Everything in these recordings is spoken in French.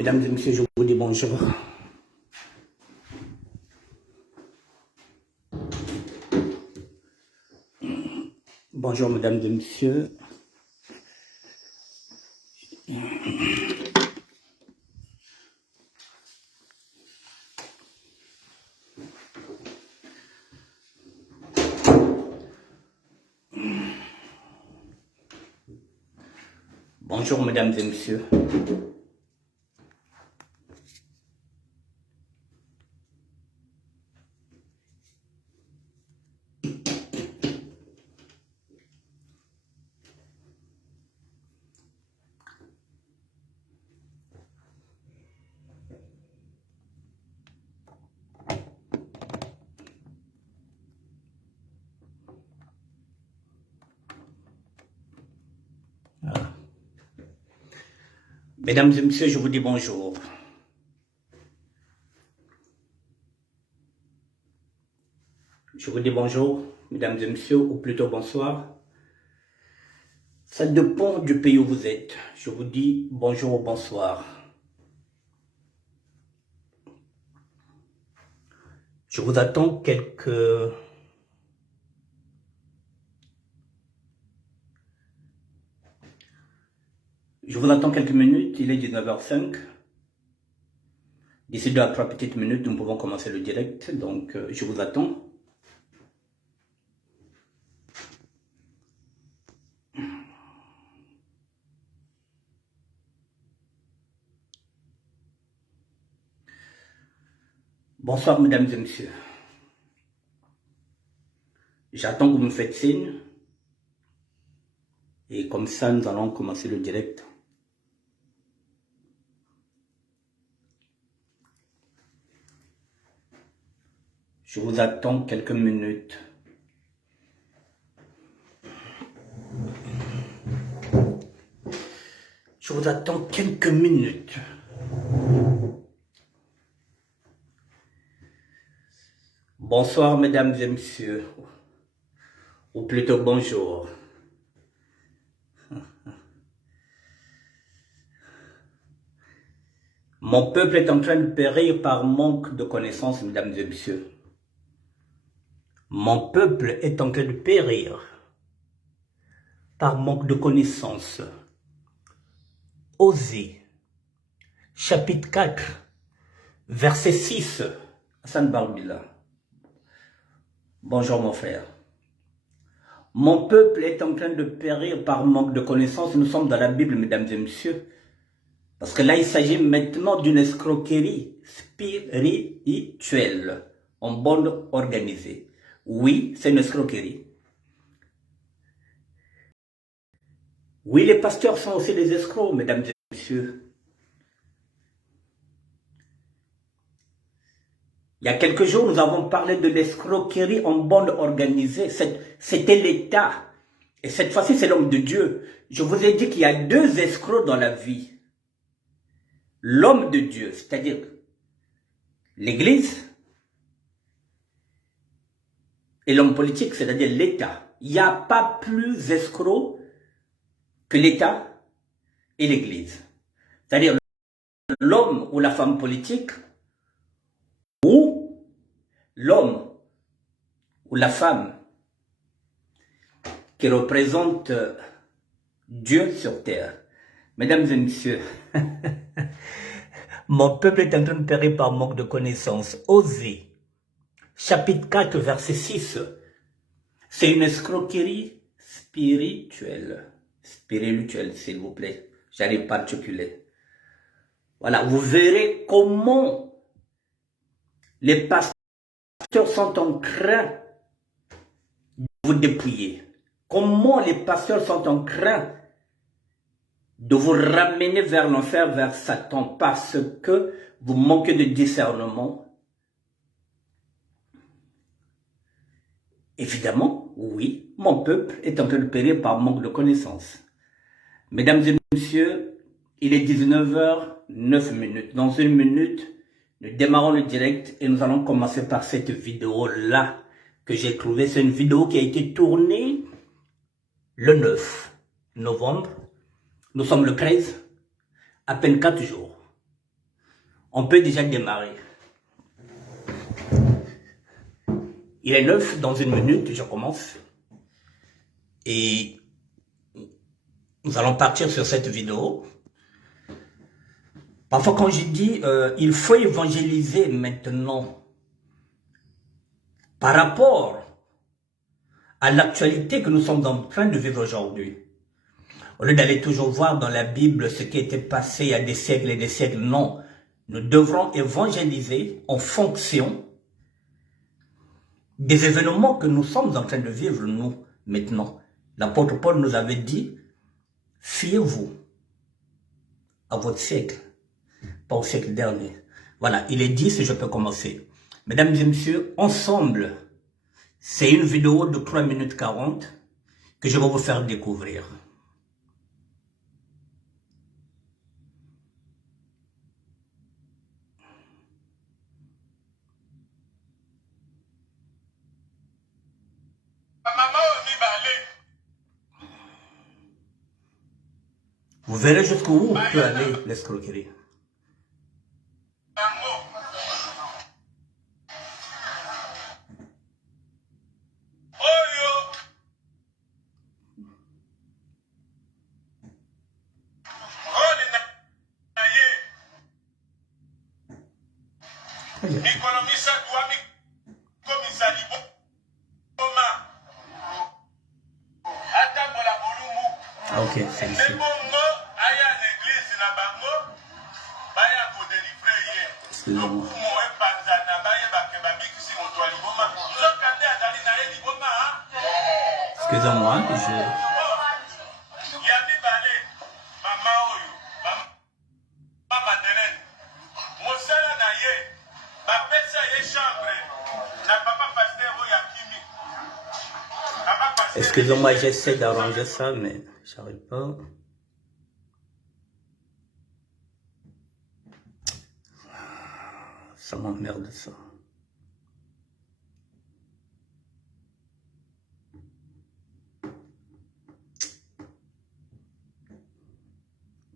Mesdames et messieurs, je vous dis bonjour. Bonjour mesdames et messieurs. Bonjour mesdames et messieurs. Mesdames et messieurs, je vous dis bonjour. Je vous dis bonjour, mesdames et messieurs, ou plutôt bonsoir. Ça dépend du pays où vous êtes. Je vous dis bonjour ou bonsoir. Je vous attends quelques... minutes, il est 19h05. D'ici 2 à 3 petites minutes, nous pouvons commencer le direct, donc je vous attends. Bonsoir mesdames et messieurs. J'attends que vous me faites signe. Et comme ça, nous allons commencer le direct. Je vous attends quelques minutes. Je vous attends quelques minutes. Bonsoir mesdames et messieurs. Ou plutôt bonjour. Mon peuple est en train de périr par manque de connaissances, mesdames et messieurs. Mon peuple est en train de périr par manque de connaissances. Osée, chapitre 4, verset 6. Hassan Barbila. Bonjour mon frère. Mon peuple est en train de périr par manque de connaissances. Nous sommes dans la Bible, mesdames et messieurs. Parce que là, il s'agit maintenant d'une escroquerie spirituelle en bande organisée. Oui, c'est une escroquerie. Oui, les pasteurs sont aussi des escrocs, mesdames et messieurs. Il y a quelques jours, nous avons parlé de l'escroquerie en bande organisée. C'était l'État. Et cette fois-ci, c'est l'homme de Dieu. Je vous ai dit qu'il y a deux escrocs dans la vie. L'homme de Dieu, c'est-à-dire l'Église, et l'homme politique, c'est-à-dire l'État. Il n'y a pas plus escroc que l'État et l'Église. C'est-à-dire l'homme ou la femme politique, ou l'homme ou la femme qui représente Dieu sur terre. Mesdames et messieurs, mon peuple est en train de périr par manque de connaissances. Osée, chapitre 4, verset 6. C'est une escroquerie spirituelle. Spirituelle, s'il vous plaît. J'arrive pas à articuler. Voilà, vous verrez comment les pasteurs sont en train de vous dépouiller. Comment les pasteurs sont en train de vous ramener vers l'enfer, vers Satan, parce que vous manquez de discernement. Évidemment, oui, mon peuple est en train de périr par manque de connaissances. Mesdames et messieurs, il est 19h09. Dans une minute, nous démarrons le direct et nous allons commencer par cette vidéo-là que j'ai trouvée. C'est une vidéo qui a été tournée le 9 novembre. Nous sommes le 13, à peine 4 jours. On peut déjà démarrer. Il est 9, dans 1 minute, je commence. Et nous allons partir sur cette vidéo. Parfois quand je dis il faut évangéliser maintenant par rapport à l'actualité que nous sommes en train de vivre aujourd'hui, au lieu d'aller toujours voir dans la Bible ce qui était passé il y a des siècles et des siècles, non. Nous devrons évangéliser en fonction des événements que nous sommes en train de vivre, nous, maintenant. L'apôtre Paul nous avait dit, fiez-vous à votre siècle, pas au siècle dernier. Voilà, il est dit, si je peux commencer. Mesdames et messieurs, ensemble, c'est une vidéo de 3 minutes 40 que je vais vous faire découvrir. Vous verrez jusqu'où peut aller l'escroquerie. Ok, c'est ici. Excusez-moi. Excusez-moi, Excusez-moi, j'essaie d'arranger ça, mais j'arrive pas. Ça m'emmerde, ça.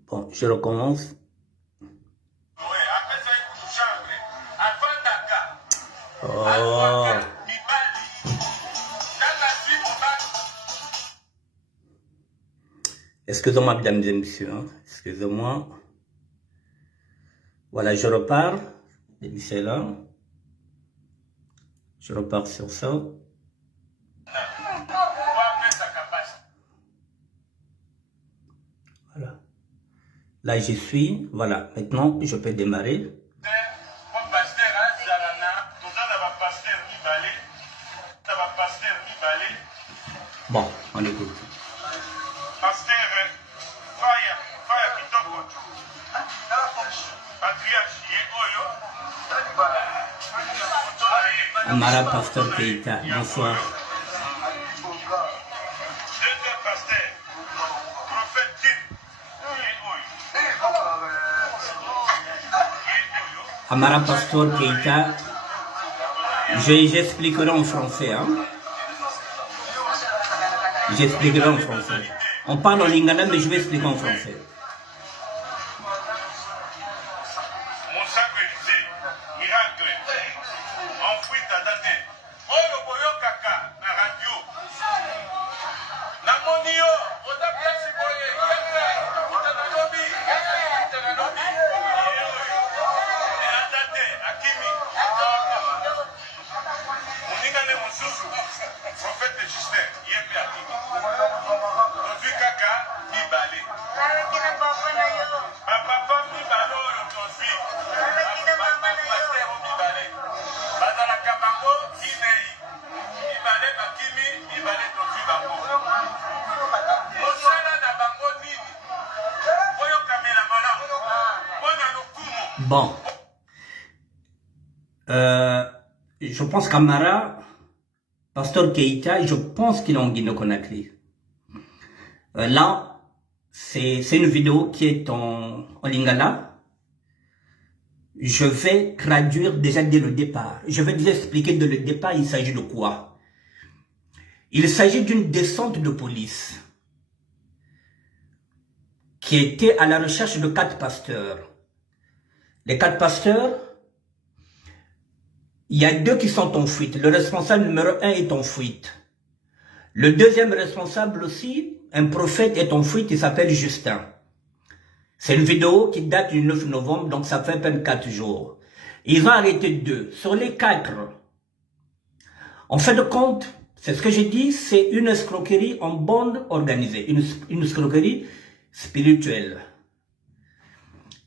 Bon, je recommence. Oh. Excusez-moi, mesdames et messieurs. Hein. Excusez-moi. Voilà, je repars. C'est là. Je repars sur ça. Voilà. Là, j'y suis. Voilà. Maintenant, je peux démarrer. Bon, on écoute. Amara Pasteur Keita, bonsoir. Amara Pasteur Keita, j'expliquerai en français. Hein? J'expliquerai en français. On parle en lingala, mais je vais expliquer en français. Bon, je pense qu'Amara, Pasteur Keita, je pense qu'il est en Guinée-Conakry. Là, c'est une vidéo qui est en lingala. Je vais traduire déjà dès le départ. Je vais déjà expliquer dès le départ il s'agit de quoi. Il s'agit d'une descente de police qui était à la recherche de 4 pasteurs Les 4 pasteurs, il y a 2 qui sont en fuite. Le responsable numéro 1 est en fuite. Le deuxième responsable aussi, un prophète, est en fuite, il s'appelle Justin. C'est une vidéo qui date du 9 novembre, donc ça fait à peine 4 jours. Ils ont arrêté 2. Sur les 4, en fin de compte, c'est ce que j'ai dit, c'est une escroquerie en bande organisée, une escroquerie spirituelle.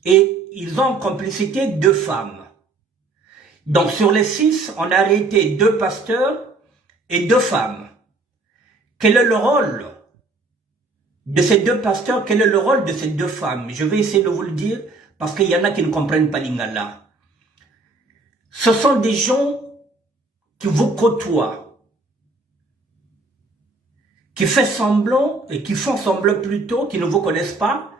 Et ils ont en complicité 2 femmes. Donc sur les 6, on a arrêté 2 pasteurs et 2 femmes. Quel est le rôle de ces 2 pasteurs? Quel est le rôle de ces 2 femmes? Je vais essayer de vous le dire parce qu'il y en a qui ne comprennent pas l'Ingala. Ce sont des gens qui vous côtoient, qui font semblant plutôt, qui ne vous connaissent pas.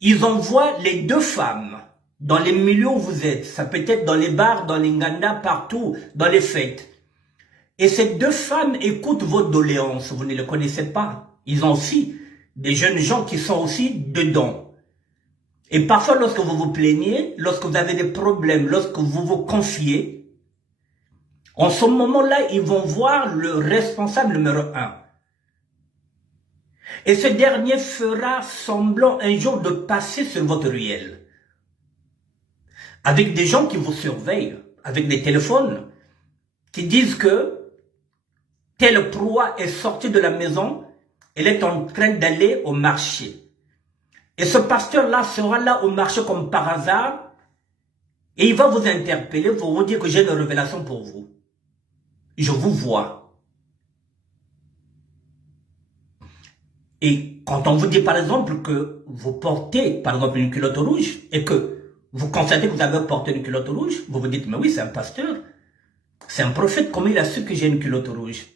Ils envoient les 2 femmes dans les milieux où vous êtes. Ça peut être dans les bars, dans les Nganda, partout, dans les fêtes. Et ces 2 femmes écoutent vos doléances. Vous ne les connaissez pas. Ils ont aussi des jeunes gens qui sont aussi dedans. Et parfois, lorsque vous vous plaignez, lorsque vous avez des problèmes, lorsque vous vous confiez, en ce moment-là, ils vont voir le responsable numéro 1. Et ce dernier fera semblant un jour de passer sur votre ruelle. Avec des gens qui vous surveillent, avec des téléphones, qui disent que telle proie est sortie de la maison, elle est en train d'aller au marché. Et ce pasteur-là sera là au marché comme par hasard, et il va vous interpeller pour vous dire que j'ai une révélation pour vous. Je vous vois. Et quand on vous dit par exemple que vous portez par exemple une culotte rouge, et que vous constatez que vous avez porté une culotte rouge, vous vous dites, mais oui, c'est un pasteur, c'est un prophète, comment il a su que j'ai une culotte rouge?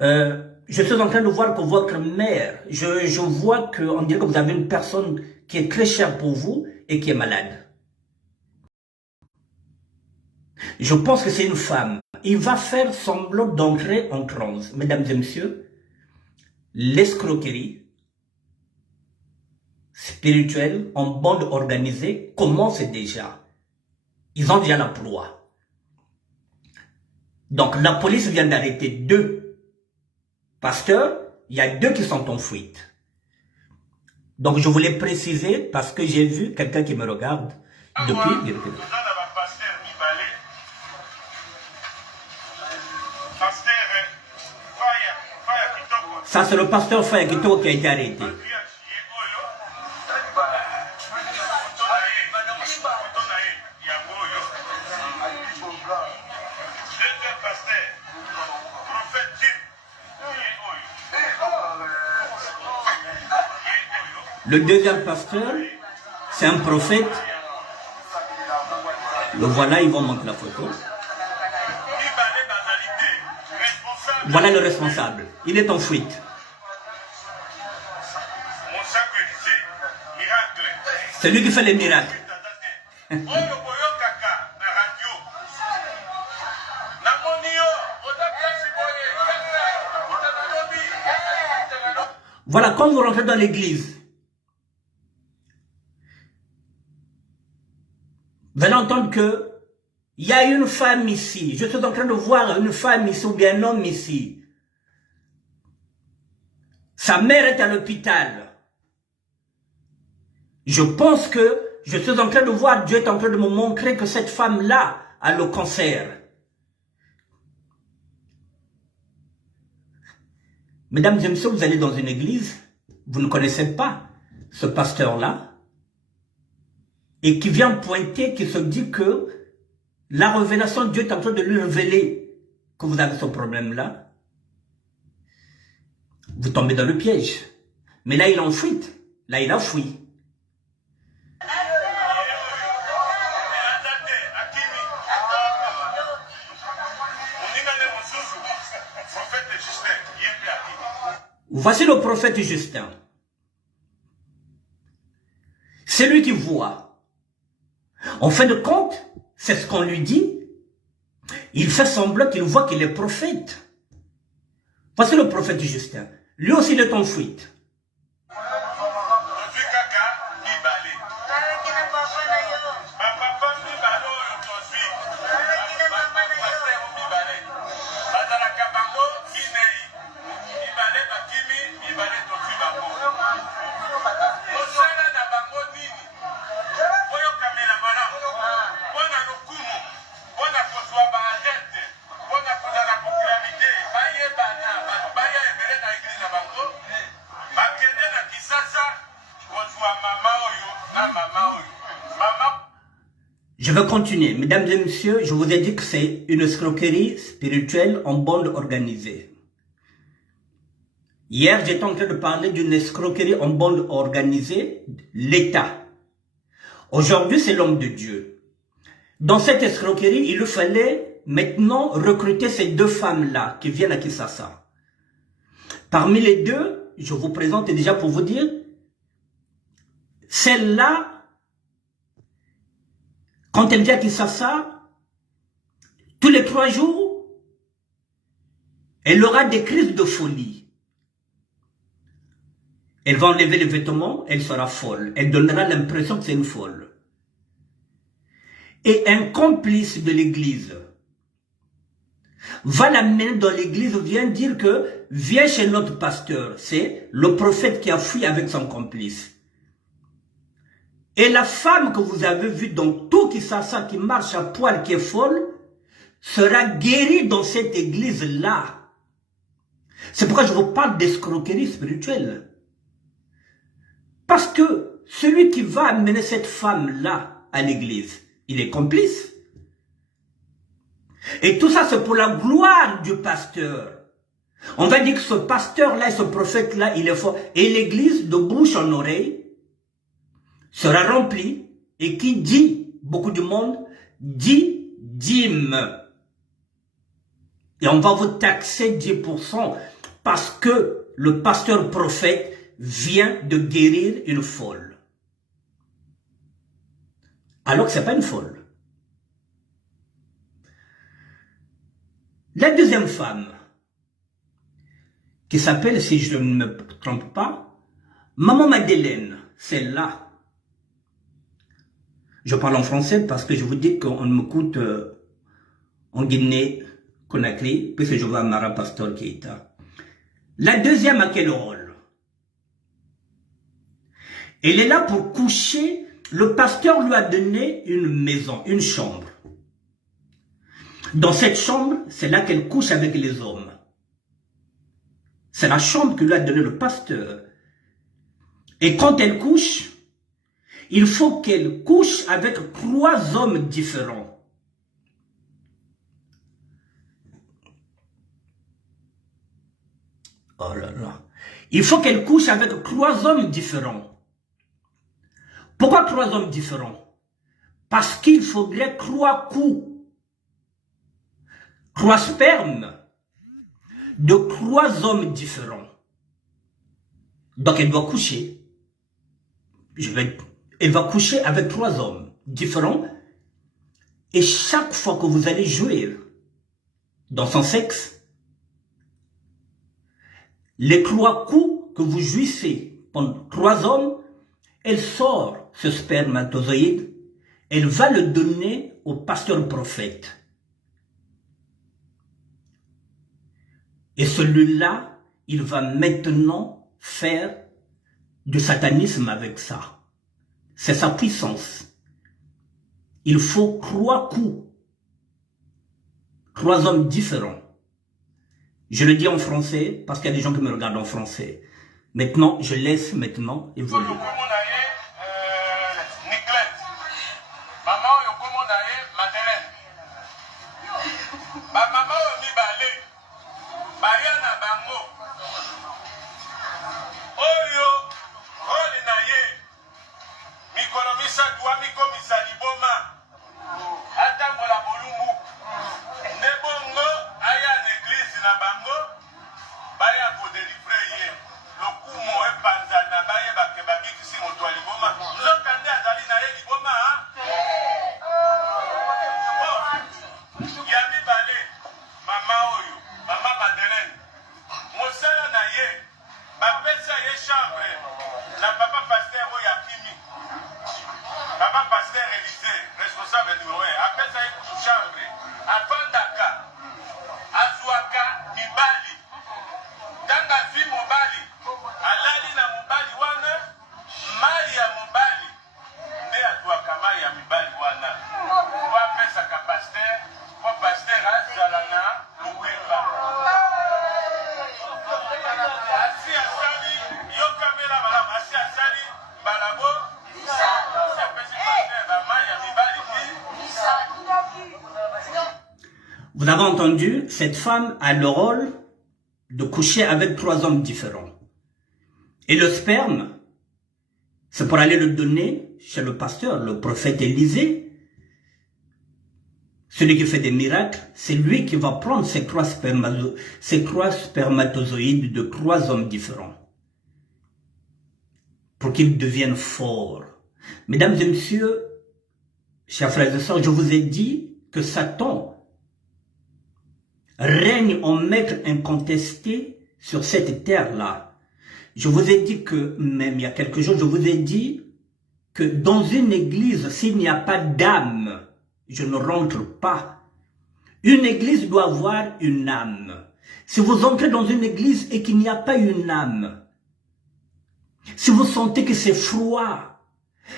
Je suis en train de voir que votre mère, je vois qu'on dirait que vous avez une personne qui est très chère pour vous et qui est malade. Je pense que c'est une femme. Il va faire semblant d'entrer en transe. Mesdames et messieurs, l'escroquerie spirituelle en bande organisée commence déjà. Ils ont déjà la proie. Donc la police vient d'arrêter 2 pasteurs, il y a 2 qui sont en fuite. Donc je voulais préciser parce que j'ai vu quelqu'un qui me regarde depuis. Ça c'est le pasteur Faya Kitoko qui a été arrêté. Le deuxième pasteur, c'est un prophète. Le voilà, ils vont montrer la photo. Voilà le responsable. Il est en fuite. C'est lui qui fait les miracles. Voilà, quand vous rentrez dans l'église, vous allez entendre que il y a une femme ici. Je suis en train de voir une femme ici ou bien un homme ici. Sa mère est à l'hôpital. Je pense que je suis en train de voir, Dieu est en train de me montrer que cette femme-là a le cancer. Mesdames et messieurs, vous allez dans une église, vous ne connaissez pas ce pasteur-là, et qui vient pointer, qui se dit que la révélation de Dieu est en train de lui révéler que vous avez ce problème-là. Vous tombez dans le piège. Mais là, il est en fuite. Là, il a fui. Voici le prophète Justin. C'est lui qui voit. En fin de compte, c'est ce qu'on lui dit. Il fait semblant qu'il voit qu'il est prophète. Voici le prophète Justin. Lui aussi, il est en fuite. Je vais continuer. Mesdames et messieurs, je vous ai dit que c'est une escroquerie spirituelle en bande organisée. Hier, j'étais en train de parler d'une escroquerie en bande organisée, l'État. Aujourd'hui, c'est l'homme de Dieu. Dans cette escroquerie, il fallait maintenant recruter ces deux femmes-là qui viennent à Kinshasa. Parmi les deux, je vous présente déjà pour vous dire, celle-là, quand elle vient à Kinshasa, tous les 3 jours, elle aura des crises de folie. Elle va enlever les vêtements, elle sera folle. Elle donnera l'impression que c'est une folle. Et un complice de l'église va l'amener dans l'église, vient dire que viens chez notre pasteur. C'est le prophète qui a fui avec son complice. Et la femme que vous avez vue dans tout Kinshasa, qui marche à poil, qui est folle, sera guérie dans cette église-là. C'est pourquoi je vous parle d'escroquerie spirituelle. Parce que celui qui va amener cette femme-là à l'église, il est complice. Et tout ça, c'est pour la gloire du pasteur. On va dire que ce pasteur-là et ce prophète-là, il est fort. Et l'église, de bouche en oreille, sera remplie. Et qui dit, beaucoup de monde, dit dîme. Et on va vous taxer 10% parce que le pasteur prophète vient de guérir une folle. Alors que ce n'est pas une folle. La deuxième femme, qui s'appelle, si je ne me trompe pas, Maman Madeleine, celle-là. Je parle en français parce que je vous dis qu'on m'écoute en Guinée, Conakry, puisque je vois Mara Pastor Keita. La deuxième a quel rôle? Elle est là pour coucher. Le pasteur lui a donné une maison, une chambre. Dans cette chambre, c'est là qu'elle couche avec les hommes. C'est la chambre que lui a donné le pasteur. Et quand elle couche, il faut qu'elle couche avec 3 hommes différents. Oh là là. Il faut qu'elle couche avec 3 hommes différents. Pourquoi 3 hommes différents? Parce qu'il faudrait 3 coups. 3 spermes de 3 hommes différents. Donc elle doit coucher. Elle va coucher avec 3 hommes différents. Et chaque fois que vous allez jouer dans son sexe, les 3 coups que vous jouissez pendant 3 hommes, elle sort ce spermatozoïde, elle va le donner au pasteur prophète. Et celui-là, il va maintenant faire du satanisme avec ça. C'est sa puissance. Il faut 3 coups. 3 hommes différents. Je le dis en français parce qu'il y a des gens qui me regardent en français. Maintenant, je laisse maintenant évoluer. Vous avez entendu, cette femme a le rôle de coucher avec 3 hommes différents. Et le sperme, c'est pour aller le donner chez le pasteur, le prophète Élisée. Celui qui fait des miracles, c'est lui qui va prendre ces 3 spermatozoïdes de 3 hommes différents pour qu'ils deviennent forts. Mesdames et messieurs, chers frères et sœurs, je vous ai dit que Satan règne en maître incontesté sur cette terre-là. Je vous ai dit que, même il y a quelques jours, je vous ai dit que dans une église, s'il n'y a pas d'âme, je ne rentre pas. Une église doit avoir une âme. Si vous entrez dans une église et qu'il n'y a pas une âme, si vous sentez que c'est froid,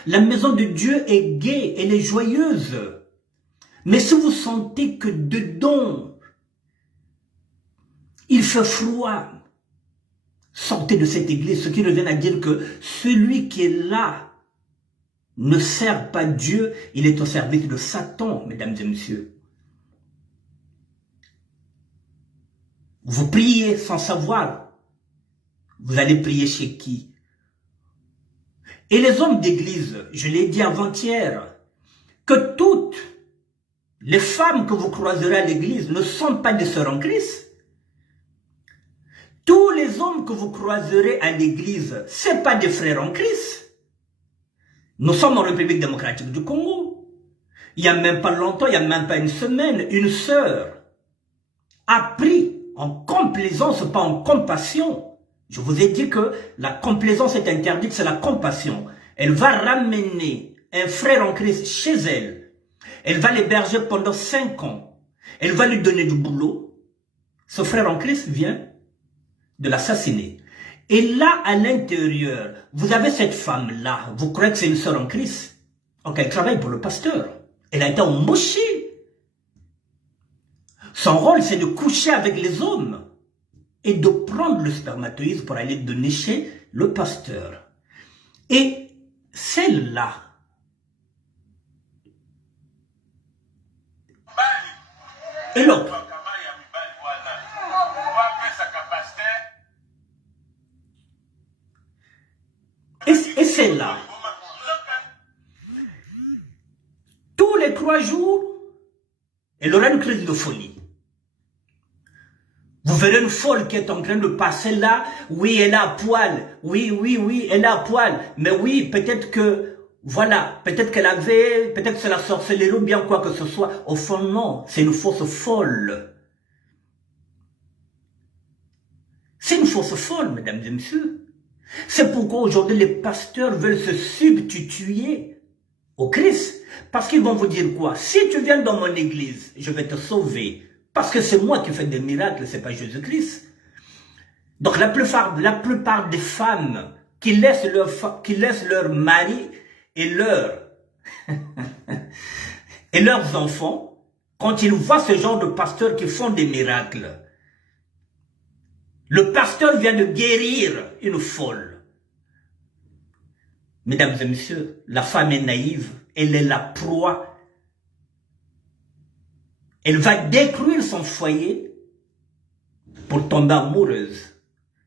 la maison de Dieu est gaie, elle est joyeuse. Mais si vous sentez que dedans, il fait froid, sortez de cette église, ce qui revient à dire que celui qui est là ne sert pas Dieu, il est au service de Satan, mesdames et messieurs. Vous priez sans savoir, vous allez prier chez qui? Et les hommes d'église, je l'ai dit avant-hier, que toutes les femmes que vous croiserez à l'église ne sont pas des sœurs en Christ. Tous les hommes que vous croiserez à l'église, ce n'est pas des frères en Christ. Nous sommes en République démocratique du Congo. Il n'y a même pas longtemps, il n'y a même pas une semaine, une sœur a pris en complaisance, pas en compassion. Je vous ai dit que la complaisance est interdite, c'est la compassion. Elle va ramener un frère en Christ chez elle. Elle va l'héberger pendant 5 ans. Elle va lui donner du boulot. Ce frère en Christ vient de l'assassiner. Et là, à l'intérieur, vous avez cette femme-là. Vous croyez que c'est une sœur en Christ? Donc, elle travaille pour le pasteur. Elle a été embauchée. Son rôle, c'est de coucher avec les hommes et de prendre le spermatozoïde pour aller donner chez le pasteur. Et celle-là, et l'autre, et celle-là, tous les 3 jours, elle aura une crise de folie. Vous verrez une folle qui est en train de passer là. Oui, elle est à poil. Oui, elle est à poil. Mais oui, peut-être que, voilà, peut-être qu'elle avait, peut-être que c'est la sorcellerie ou bien quoi que ce soit. Au fond, non, c'est une fausse folle. C'est une fausse folle, mesdames et messieurs. C'est pourquoi aujourd'hui les pasteurs veulent se substituer au Christ. Parce qu'ils vont vous dire quoi? Si tu viens dans mon église, je vais te sauver. Parce que c'est moi qui fais des miracles, c'est pas Jésus-Christ. Donc la plupart des femmes qui laissent leur mari et leurs enfants, quand ils voient ce genre de pasteurs qui font des miracles, le pasteur vient de guérir une folle. Mesdames et messieurs, la femme est naïve, elle est la proie. Elle va détruire son foyer pour tomber amoureuse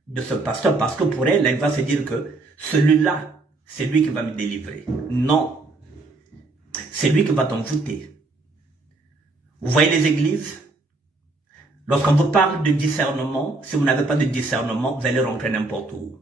de ce pasteur parce que pour elle, elle va se dire que celui-là, c'est lui qui va me délivrer. Non, c'est lui qui va t'envoûter. Vous voyez les églises? Lorsqu'on vous parle de discernement, si vous n'avez pas de discernement, vous allez rentrer n'importe où.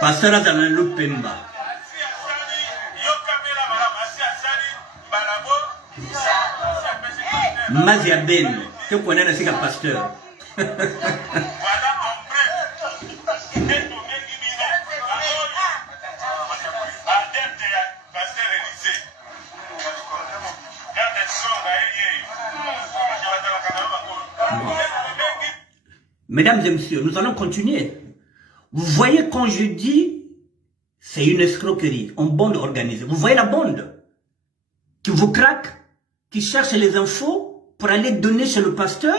Pasteur Azana Lupemba. Mazia Ben, tu connais le siga pasteur. Bon. Mesdames et messieurs, nous allons continuer. Vous voyez quand je dis, c'est une escroquerie, une bande organisée. Vous voyez la bande qui vous craque, qui cherche les infos pour aller donner chez le pasteur.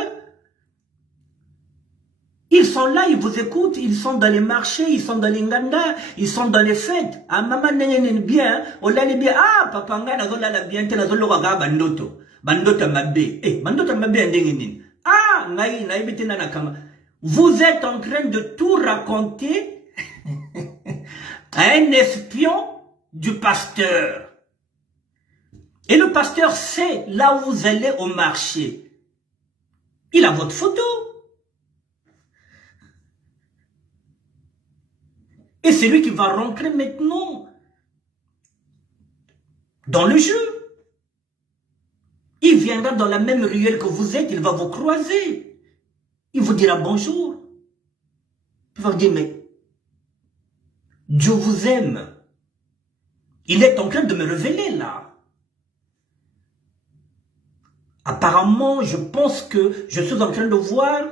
Ils sont là, ils vous écoutent, ils sont dans les marchés, ils sont dans les nganda, ils sont dans les fêtes. Ah, maman, bien, on l'a bien. Ah, papa, on l'a bien, on l'a bandoto. Bandoto mabé. Eh, bandoto mabé, ndenginin. Ah, naï, nakama. Vous êtes en train de tout raconter à un espion du pasteur. Et le pasteur sait là où vous allez au marché. Il a votre photo. Et c'est lui qui va rentrer maintenant dans le jeu. Il viendra dans la même ruelle que vous êtes, il va vous croiser. Il vous dira bonjour. Il va vous dire, mais Dieu vous aime. Il est en train de me révéler là. Apparemment, je pense que je suis en train de voir,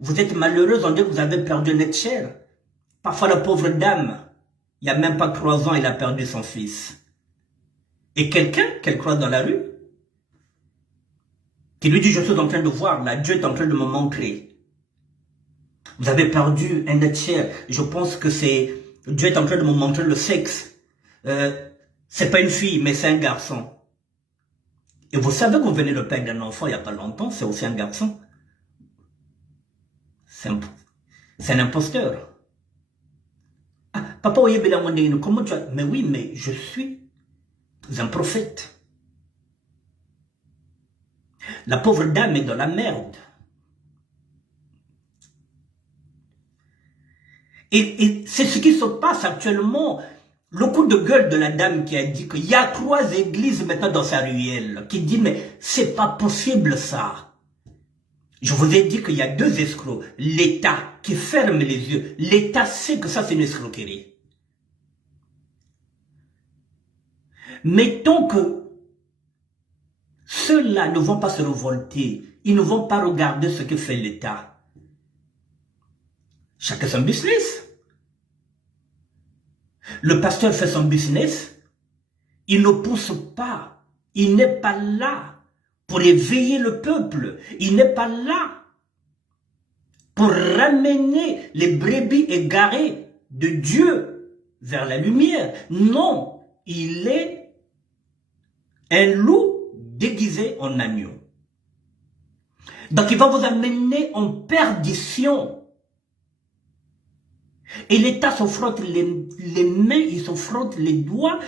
vous êtes malheureuse, on dit que vous avez perdu un être cher. Parfois, la pauvre dame, il n'y a même pas 3 ans, elle a perdu son fils. Et quelqu'un qu'elle croise dans la rue, qui lui dit, je suis en train de voir, là, Dieu est en train de me montrer. Vous avez perdu un être cher. Je pense que c'est, Dieu est en train de me montrer le sexe. C'est pas une fille, mais c'est un garçon. Et vous savez que vous venez de perdre un enfant il n'y a pas longtemps, c'est aussi un garçon. C'est un imposteur. Ah, papa, comment tu as... Mais oui, mais je suis un prophète. La pauvre dame est dans la merde. Et c'est ce qui se passe actuellement. Le coup de gueule de la dame qui a dit qu'il y a 3 églises maintenant dans sa ruelle, qui dit mais c'est pas possible ça. Je vous ai dit qu'il y a 2 escrocs. L'État qui ferme les yeux. L'État sait que ça c'est une escroquerie. Mettons que ceux-là ne vont pas se révolter. Ils ne vont pas regarder ce que fait l'État. Chacun son business. Le pasteur fait son business. Il ne pousse pas. Il n'est pas là pour éveiller le peuple. Il n'est pas là pour ramener les brebis égarées de Dieu vers la lumière. Non, il est un loup déguisé en agneau. Donc il va vous amener en perdition. Et l'État se frotte les mains, il se frotte les doigts,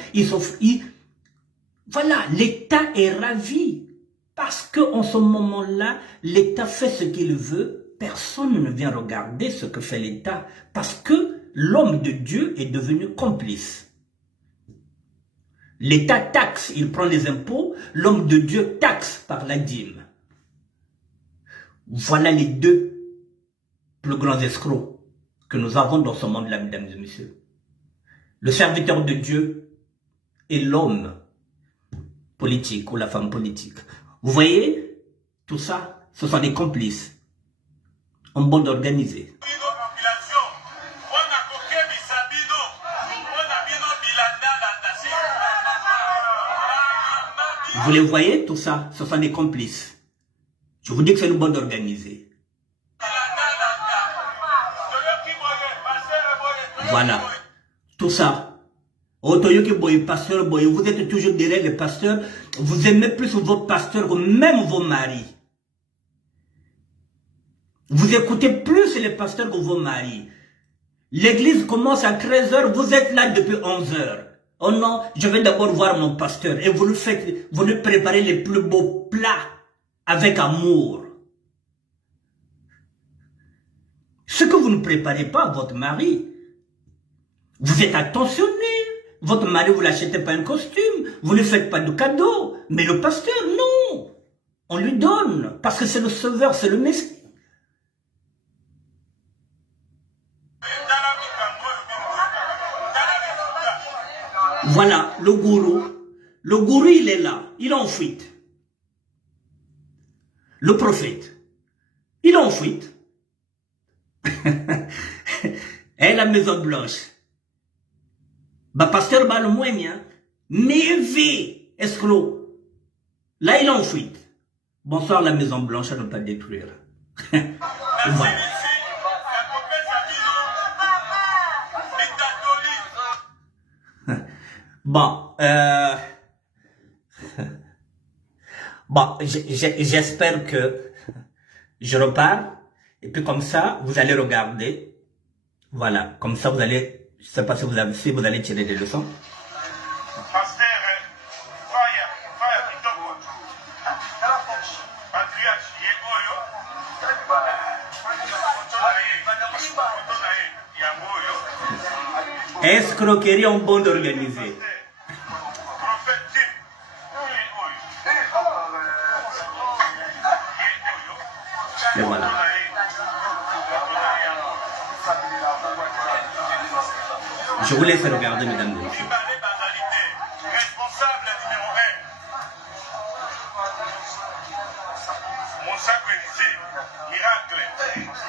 voilà, l'État est ravi. Parce qu'en ce moment-là, l'État fait ce qu'il veut, personne ne vient regarder ce que fait l'État. Parce que l'homme de Dieu est devenu complice. L'État taxe, il prend les impôts, l'homme de Dieu taxe par la dîme. Voilà les 2 plus grands escrocs que nous avons dans ce monde-là, mesdames et messieurs. Le serviteur de Dieu et l'homme politique ou la femme politique. Vous voyez, tout ça, ce sont des complices. En bande organisée. Vous les voyez, tout ça, ce sont des complices. Je vous dis que c'est une bande organisée. Voilà. Tout ça. Pasteur, vous êtes toujours derrière les pasteurs. Vous aimez plus vos pasteurs que même vos maris. Vous écoutez plus les pasteurs que vos maris. L'église commence à 13 h, vous êtes là depuis 11 h. Oh non, je vais d'abord voir mon pasteur. Et vous lui préparez les plus beaux plats avec amour. Ce que vous ne préparez pas à votre mari, vous êtes attentionné. Votre mari, vous ne l'achetez pas un costume, vous ne lui faites pas de cadeau. Mais le pasteur, non. On lui donne, parce que c'est le sauveur, c'est le Messie. Voilà, le gourou. Le gourou, il est là, il est en fuite. Le prophète. en fuite. Et la Maison Blanche. Bah, pasteur bah, le moins bien. Mais vie, escroc. Là, il est en fuite. Bonsoir, la Maison Blanche à ne pas détruire. Voilà. Bon, bon, j'espère que je repars. Et puis comme ça, vous allez regarder. Voilà, comme ça vous allez, je ne sais pas si vous allez tirer des leçons. Escroquerie en bande organisée. Et voilà. Je vous laisse regarder, mesdames et messieurs. Responsable numéro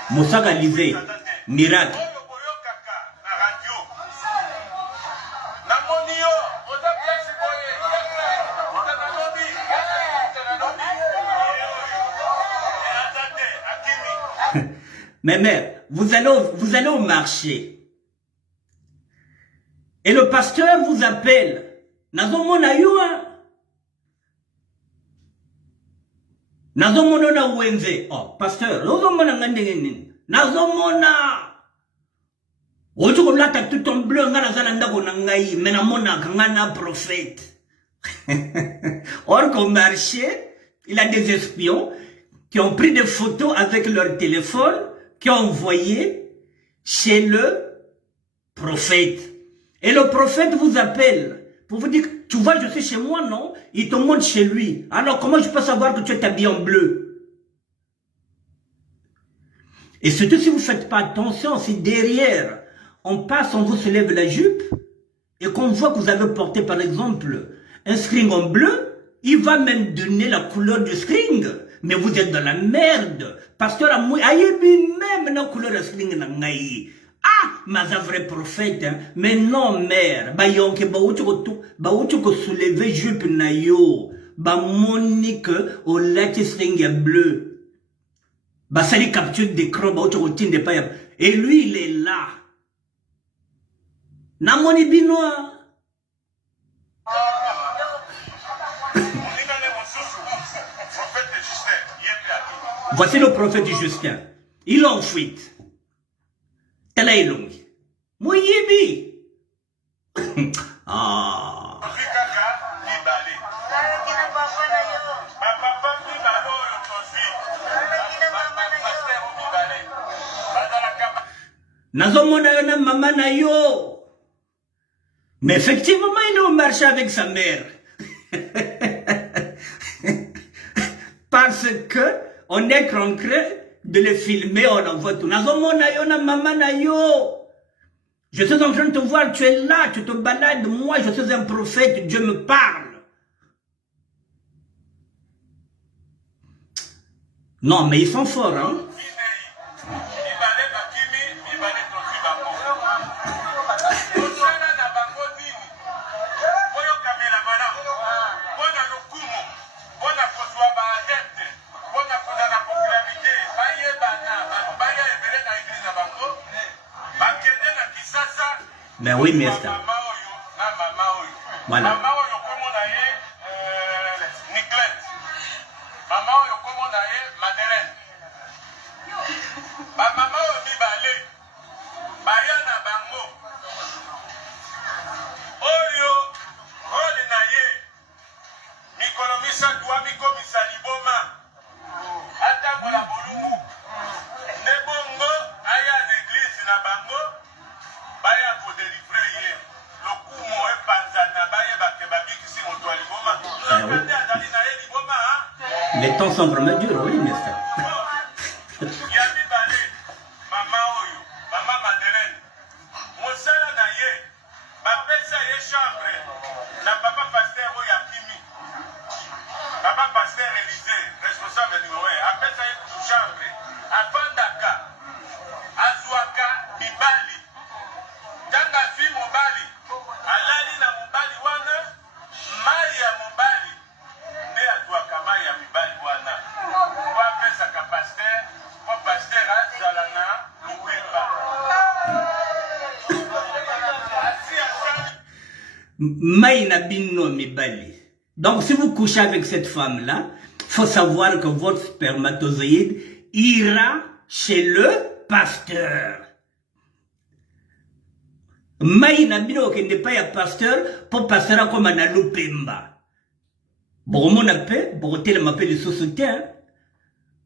1. Moussa Galizé, miracle. Mais mère, vous allez au marché. Et le pasteur vous appelle. Nazomona yua. Nazomona na wenze. Oh, pasteur, nazomona ngandengeni. Nazomona. Ojo lata tout en bleu ngana zalanda kona ngai, mena mona ngana prophète. Or qu'au marché, il a des espions qui ont pris des photos avec leur téléphone, qui ont envoyé chez le prophète. Et le prophète vous appelle pour vous dire, tu vois, je suis chez moi, non? Il te montre chez lui. Alors, comment je peux savoir que tu es habillé en bleu? Et surtout, si vous ne faites pas attention, si derrière, on passe, on vous soulève la jupe, et qu'on voit que vous avez porté, par exemple, un string en bleu, il va même donner la couleur du string. Mais vous êtes dans la merde. Pasteur Amouy, aïebi même la couleur du string na ngai. Ah, mais un vrai prophète, hein. Mais non, mère. Ba yonke, ba outu ko soulever jupe na yo. Ba monique, au lati string bleu. Ba sali capture d'écran, ba outu ko tinde pa ya. Et lui, il est là. Na moni binois. Voici le prophète Justin. Il est en fuite. Tela ilungi. Moyebi. Ah. Nazomona yo na maman na yo. Mais effectivement, il est au marché avec sa mère. Parce que on est concret de les filmer, on envoie tout. Nazomona yo na maman na yo. Je suis en train de te voir, tu es là, tu te balades. Moi, je suis un prophète, Dieu me parle. Non, mais ils sont forts, hein. Ben oui, mais ça. Voilà. Les temps sont vraiment durs, oui, mais ça. Papa pasteur Élisée, responsable numéro 1, appelle ça une chambre. Maïna bino mibali. Donc si vous couchez avec cette femme-là, faut savoir que votre spermatozoïde ira chez le pasteur. Maïna bino qui n'est pas un pasteur, pour pasteur comme un loupemba. Bon, mon appel, bon, tel m'appelle le sous-soutien.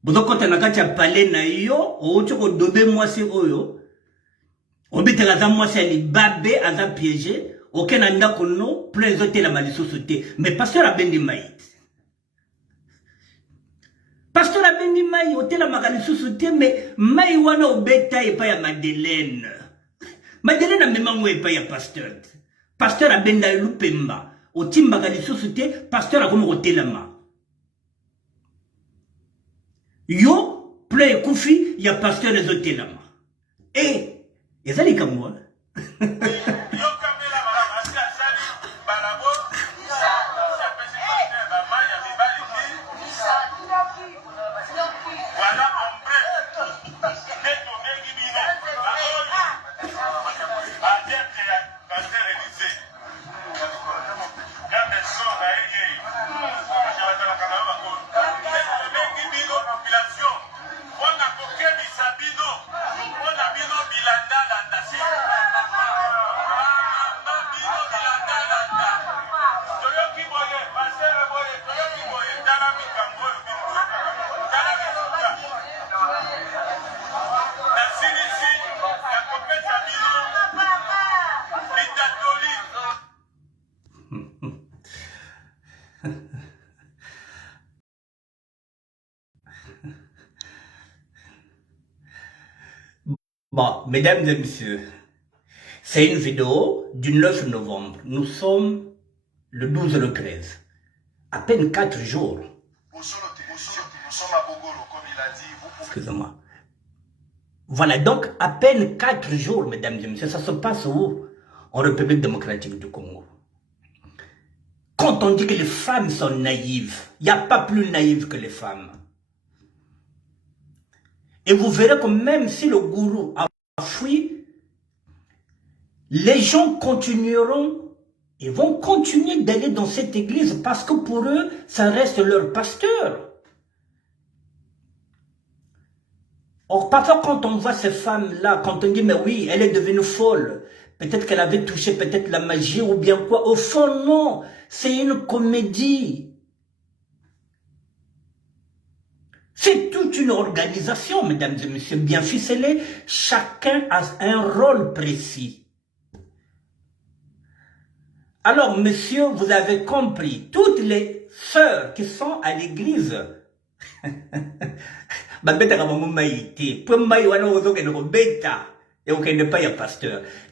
Bon, quand on a qu'à parler na yo, ou tu peux dober moi c'est yo. Obite la moi c'est les babé à la piéger. Aucun anda kono, plein de la malicieuse sauté. Mais pasteur a bendi maït. Pasteur a bendi maït, hôtel la malicieuse sauté, mais maï wana obeta et pas ya Madeleine. Madeleine a même envoyé pas ya pasteur. Pasteur a bendi à l'upemba. Au tim malicieuse sauté, pasteur a comme hôtel la ma. Yo, plein koufi, ya pasteur les hôtels la ma. Et ça les comme moi. Bon, mesdames et messieurs, c'est une vidéo du 9 novembre. Nous sommes le 12 et le 13. À peine 4 jours. Excusez-moi. Voilà, donc à peine 4 jours, mesdames et messieurs. Ça se passe où? En République démocratique du Congo. Quand on dit que les femmes sont naïves, il n'y a pas plus naïve que les femmes. Et vous verrez que même si le gourou a fui, les gens continueront et vont continuer d'aller dans cette église parce que pour eux, ça reste leur pasteur. Or, parfois quand on voit ces femmes-là, quand on dit, mais oui, elle est devenue folle, peut-être qu'elle avait touché peut-être la magie ou bien quoi, au fond, non, c'est une comédie. C'est toute une organisation, mesdames et messieurs, bien ficelée. Chacun a un rôle précis. Alors, monsieur, vous avez compris, toutes les sœurs qui sont à l'église,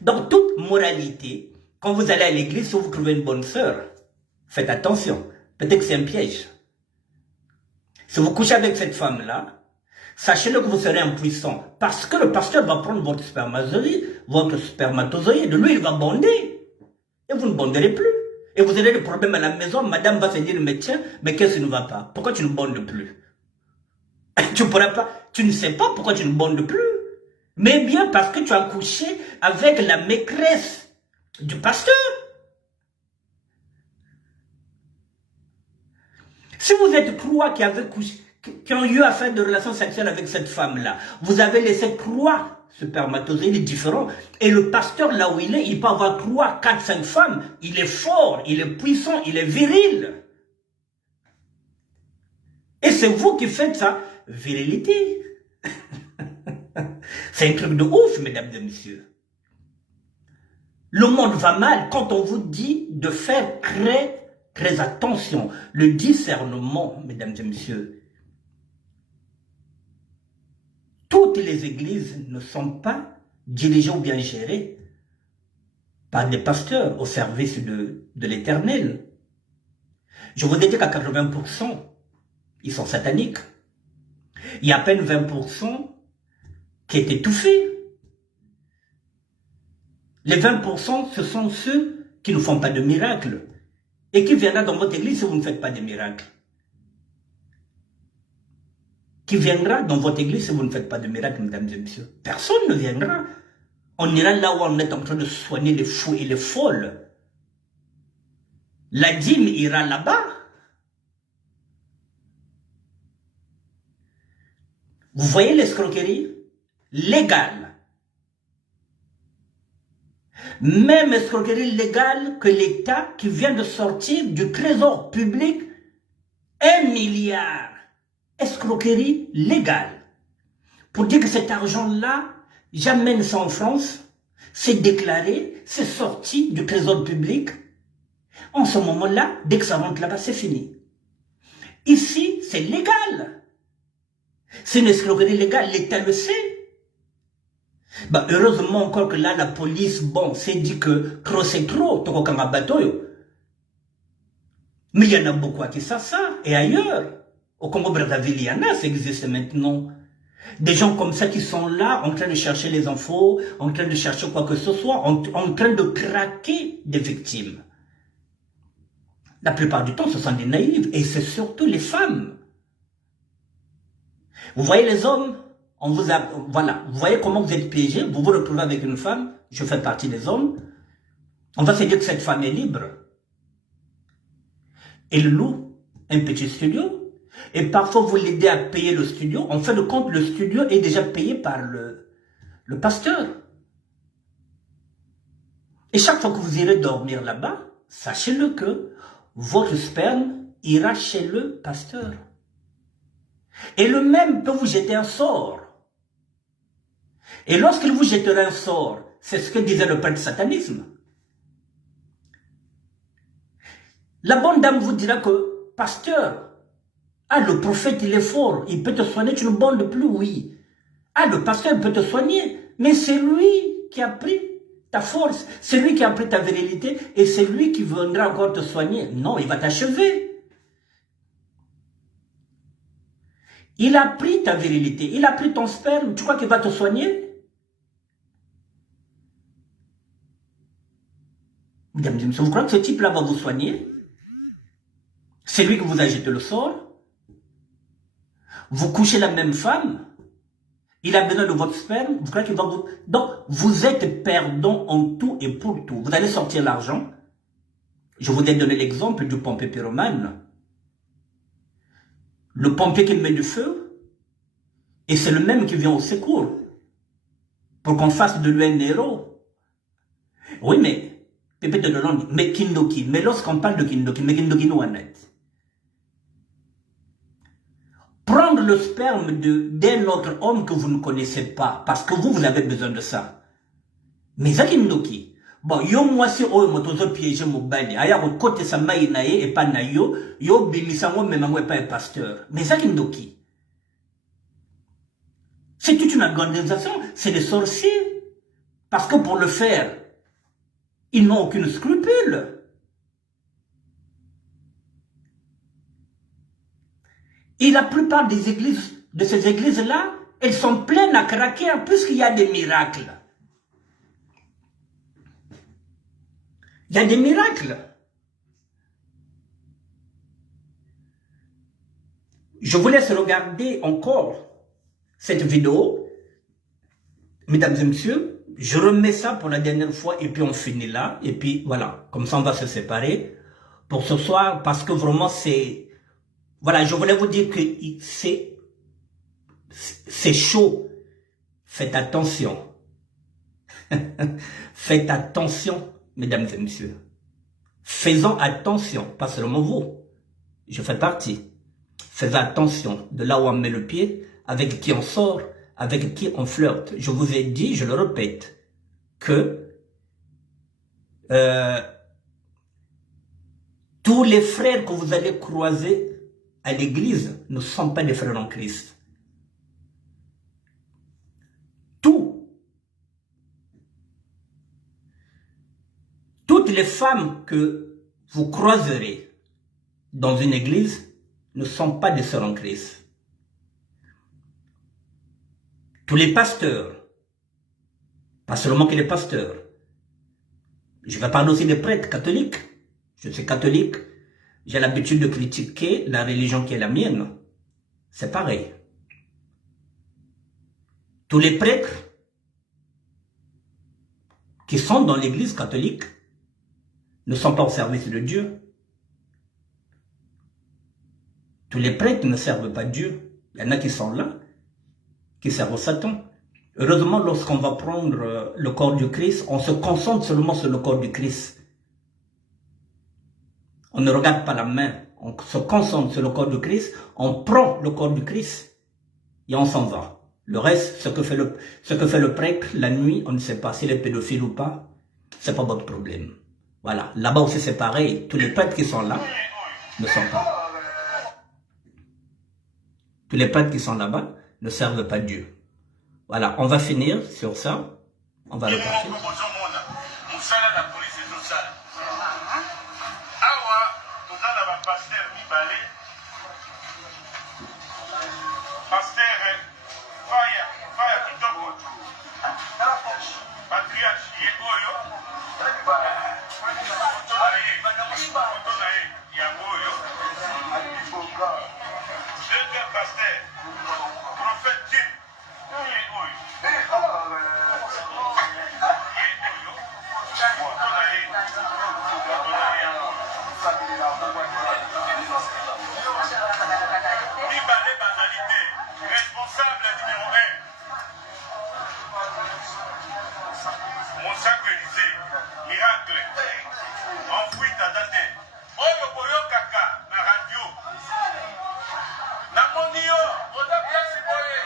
donc toute moralité, quand vous allez à l'église, si vous trouvez une bonne sœur, faites attention, peut-être que c'est un piège. Si vous couchez avec cette femme-là, sachez-le que vous serez impuissant. Parce que le pasteur va prendre votre spermatozoïde, lui il va bonder. Et vous ne bonderez plus. Et vous aurez des problèmes à la maison, madame va se dire, mais tiens, mais qu'est-ce qui ne va pas? Pourquoi tu ne bondes plus? Tu pourras pas, tu ne sais pas pourquoi tu ne bondes plus. Mais bien parce que tu as couché avec la maîtresse du pasteur. Si vous êtes trois qui ont eu à faire de relations sexuelles avec cette femme-là, vous avez laissé trois spermatozoïdes différents, et le pasteur, là où il peut avoir 3, 4, 5 femmes, il est fort, il est puissant, il est viril. Et c'est vous qui faites sa virilité. C'est un truc de ouf, mesdames et messieurs. Le monde va mal quand on vous dit de faire très attention. Le discernement, mesdames et messieurs. Toutes les églises ne sont pas dirigées ou bien gérées par des pasteurs au service de l'Éternel. Je vous ai dit qu'à 80%, ils sont sataniques. Il y a à peine 20% qui est étouffé. Les 20%, ce sont ceux qui ne font pas de miracles. Et qui viendra dans votre église si vous ne faites pas de miracles? Qui viendra dans votre église si vous ne faites pas de miracles, mesdames et messieurs? Personne ne viendra. On ira là où on est en train de soigner les fous et les folles. La dîme ira là-bas. Vous voyez l'escroquerie légale. Même escroquerie légale que l'État qui vient de sortir du trésor public 1 milliard. Escroquerie légale. Pour dire que cet argent-là, j'amène ça en France, c'est déclaré, c'est sorti du trésor public. En ce moment-là, dès que ça rentre là-bas, c'est fini. Ici, c'est légal. C'est une escroquerie légale, l'État le sait. Bah, heureusement encore que là, la police, bon, s'est dit que trop c'est trop, mais il y en a beaucoup qui savent ça, et ailleurs. Au Congo-Brazzaville, il y en a, ça existe maintenant. Des gens comme ça qui sont là, en train de chercher les infos, en train de chercher quoi que ce soit, en train de craquer des victimes. La plupart du temps, ce sont des naïfs, et c'est surtout les femmes. Vous voyez les hommes, voilà, vous voyez comment vous êtes piégés, vous vous retrouvez avec une femme, je fais partie des hommes, on va se dire que cette femme est libre. Elle loue un petit studio, et parfois vous l'aidez à payer le studio. En fin de compte, le studio est déjà payé par le pasteur. Et chaque fois que vous irez dormir là-bas, sachez-le que votre sperme ira chez le pasteur. Et le même peut vous jeter un sort. Et lorsqu'il vous jettera un sort, c'est ce que disait le père du satanisme. La bonne dame vous dira que, pasteur, ah, le prophète, il est fort, il peut te soigner, tu ne bondes plus, oui. Ah, le pasteur peut te soigner, mais c'est lui qui a pris ta force, c'est lui qui a pris ta virilité, et c'est lui qui viendra encore te soigner. Non, il va t'achever. Il a pris ta virilité, il a pris ton sperme, tu crois qu'il va te soigner? Mesdames et messieurs, vous croyez que ce type-là va vous soigner? C'est lui qui vous a jeté le sort? Vous couchez la même femme, il a besoin de votre sperme, vous croyez qu'il va vous... Donc, vous êtes perdant en tout et pour tout. Vous allez sortir l'argent. Je vous ai donné l'exemple du pompier pyromane. Le pompier qui met du feu, et c'est le même qui vient au secours, pour qu'on fasse de lui un héros. Oui, mais, Pépé de Delon, mais Kindoki, mais lorsqu'on parle de Kindoki, mais Kindoki nous en est. Prendre le sperme d'un autre homme que vous ne connaissez pas, parce que vous avez besoin de ça. Mais Zakindoki, bon, yo moi si oyo motozo piéger mobali, aya ko côté sa mai na ye et pas na yo, yo bimisango même moi pas un pasteur. Mais Zakindoki, c'est toute une organisation, c'est des sorciers. Parce que pour le faire, ils n'ont aucune scrupule. Et la plupart des églises, de ces églises-là, elles sont pleines à craquer puisqu'il y a des miracles. Il y a des miracles. Je vous laisse regarder encore cette vidéo. Mesdames et messieurs, je remets ça pour la dernière fois et puis on finit là. Et puis voilà, comme ça on va se séparer pour ce soir parce que vraiment c'est... Voilà, je voulais vous dire que c'est chaud. Faites attention. Faites attention, mesdames et messieurs. Faisons attention, pas seulement vous. Je fais partie. Faites attention de là où on met le pied, avec qui on sort, avec qui on flirte. Je vous ai dit, je le répète, que tous les frères que vous allez croiser à l'église ne sont pas des frères en Christ. Toutes les femmes que vous croiserez dans une église ne sont pas des sœurs en Christ. Tous les pasteurs, pas seulement que les pasteurs, je vais parler aussi des prêtres catholiques. Je suis catholique, j'ai l'habitude de critiquer la religion qui est la mienne. C'est pareil. Tous les prêtres qui sont dans l'église catholique ne sont pas au service de Dieu. Tous les prêtres ne servent pas Dieu. Il y en a qui sont là, qui servent au Satan. Heureusement, lorsqu'on va prendre le corps du Christ, on se concentre seulement sur le corps du Christ. On ne regarde pas la main, on se concentre sur le corps du Christ, on prend le corps du Christ et on s'en va. Le reste, ce que fait le prêtre la nuit, on ne sait pas s'il est pédophile ou pas, c'est pas votre problème. Voilà, là-bas aussi c'est pareil, tous les prêtres qui sont là ne sont pas. Tous les prêtres qui sont là-bas ne servent pas Dieu. Voilà, on va finir sur ça, on va repartir. Responsable numéro 1. Mon sac Élysée, miracle, enfoui à dater. Oyo boyo kaka, na radio. Na monio, oda piasi boye.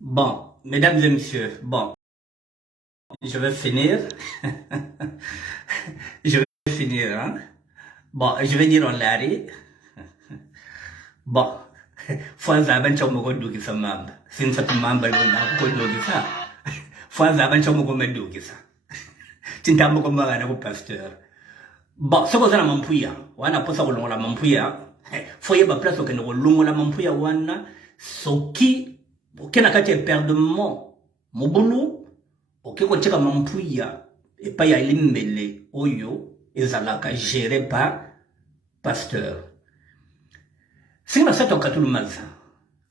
Bon, mesdames et messieurs, bon, je vais finir. Je vais finir, hein. Bon, je vais dire en l'arrêt. Bon, fois zaben chomo ko dugi sa mamba. Sin sa mamba na ko dugi sa. Fois zaben chomo ko medugi sa. Tintambo ko magana ko pasteur. Bon, ce que ça mampuya, wana posa ko longola mampuya. Foye ba place ko no longola mampuya wana soki okena kati perdement mobulu okeko cheka mampuya epa ya limbele oyo ezalaka géré par pasteur. Si on a ça, on a tout le mal.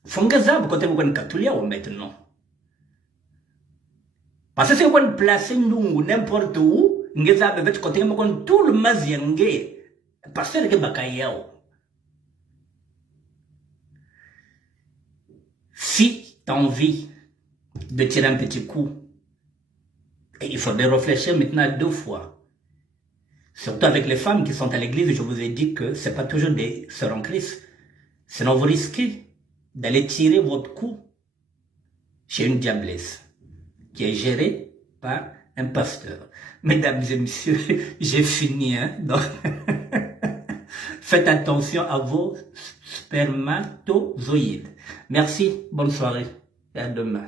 Fongeza, vous comptez vous Katulia ou maintenant. Parce que c'est une place n'importe où, ngeza bebe côté tout le mazienge. Pasteur ke bakayao. Si tu as envie de tirer un petit coup, et il faudrait réfléchir maintenant 2 fois. Surtout avec les femmes qui sont à l'église, je vous ai dit que ce n'est pas toujours des sœurs en Christ. Sinon vous risquez d'aller tirer votre coup chez une diablesse qui est gérée par un pasteur. Mesdames et messieurs, j'ai fini. Hein? Donc, faites attention à vos spermatozoïdes. Merci, bonne soirée et à demain.